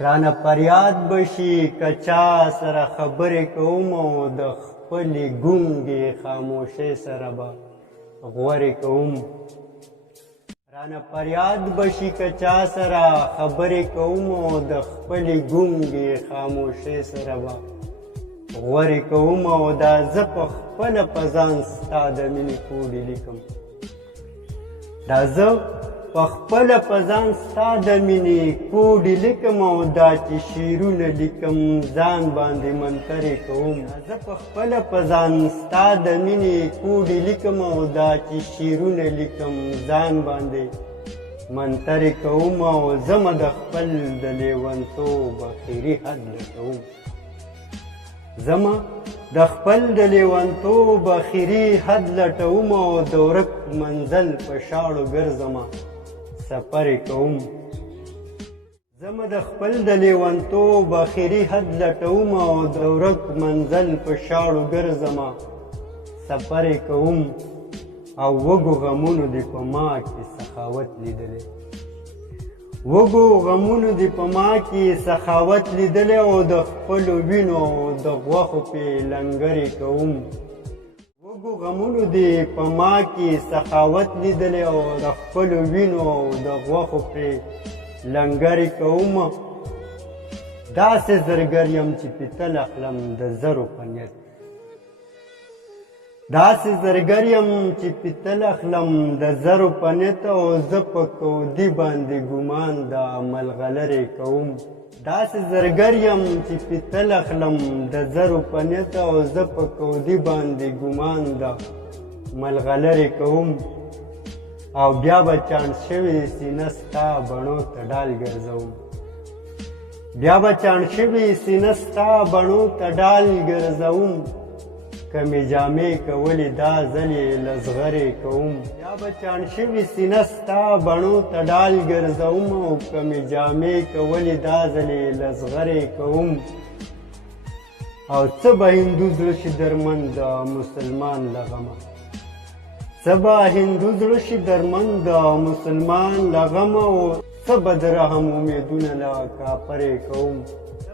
رانه فریاد بشي که چا سره خبرې کوم او د خپلې ګونګې خاموشۍ سره به غورې کوم رانه فریاد بشي که چا سره خبرې کوم او د خپلې ګونګې خاموشۍ سره به غورې کوم او دا زه په خپله په ځان ستا د مینې کوډې لیکم دا زه په خپله په ځان ستا د مینې کوډې لیکم او دا چې شعرونه لیکم ځان باندې منترې کوم زه په خپله په ځان ستا د مینې کوډې لیکم او دا چې شعرونه لیکم ځان باندې منترې کوم او زه د خپل د لیونتوب اخري حد لټوم زما د خپل د لیونتوب اخري حد لټوم او د ورک منزل په شاړو ګرځمه سفرې کوم زما د خپل د لیونتوب اخري حد لټوم او د ورک منزل په شاړو ګرځمه سفرې کوم او وږو غمونو دې په ما کې سخاوت لیدلی وږو غمونو دې په ما کې سخاوت لیدلی او د خپلو وینو د غوښو پې لنګرې کوم وږو غمونو دې په ما کې سخاوت لیدلی او د خپلو وینو د غوښو پې لنګرې کوم داسې زرګر یم چې پیتل اخلم د زرو په نیت داسې زرګر یم چې پیتل اخلم د زرو په نیت او زه په کودي باندې ګمان د ملغلرې کوم داسې زرګر یم چې پیتل اخلم د زرو په نیت او زه په کودي باندې ګمان د ملغلرې کوم او بیا به چاڼ شوې سینه ستا بڼو ته ډال ګرځوم بیا به چاڼ شوې سینه ستا بڼو ته ډال ګرځوم کمې جامې کولې دا ځل یې لزغرې کوم بیا به چاڼ شوې سینه ستا بڼو ته ډال ګرځوم او کمې جامې کولې دا ځل یې لزغرې کوم او څه به هندو زړه شي درمن د مسلمان له غمه څه به هندو زړه شي درمن د مسلمان له غمه او څه به د رحم امیدونه له کافرې کوم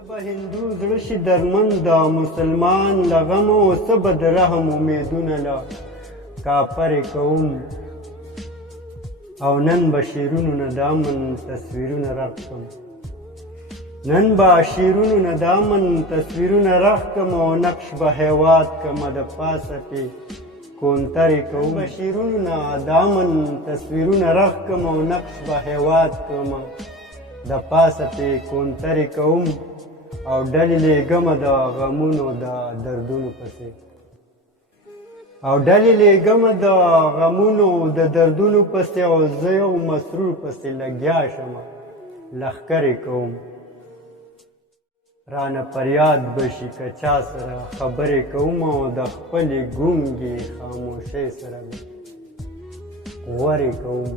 به هندو زړه شي درمن د مسلمان له غمه او څه به د رحم امیدونه له کافرې کوم او نن به شعرونو نه د امن تصویرونه رغ کړم نن به شعرونو نه د امن تصویرونه رغ کړم او نقش به هیواد کړمه د پاسه پې کونترې کوم به شعرونو نه د امن تصویرونه رغ کړم او نقش به هیواد کړمه د پاسه پې کونترې کوم او ډلې لېږمه د غمونو د دردونو پسې او ډلې لېږمه د غمونو د دردونو پسې او زه یو مسرور پسې لګیا شمه لښکرې کوم رانه فریاد بشي که چا سره خبرې کوم او د خپلې ګونګې خاموشۍ سره غورې کوم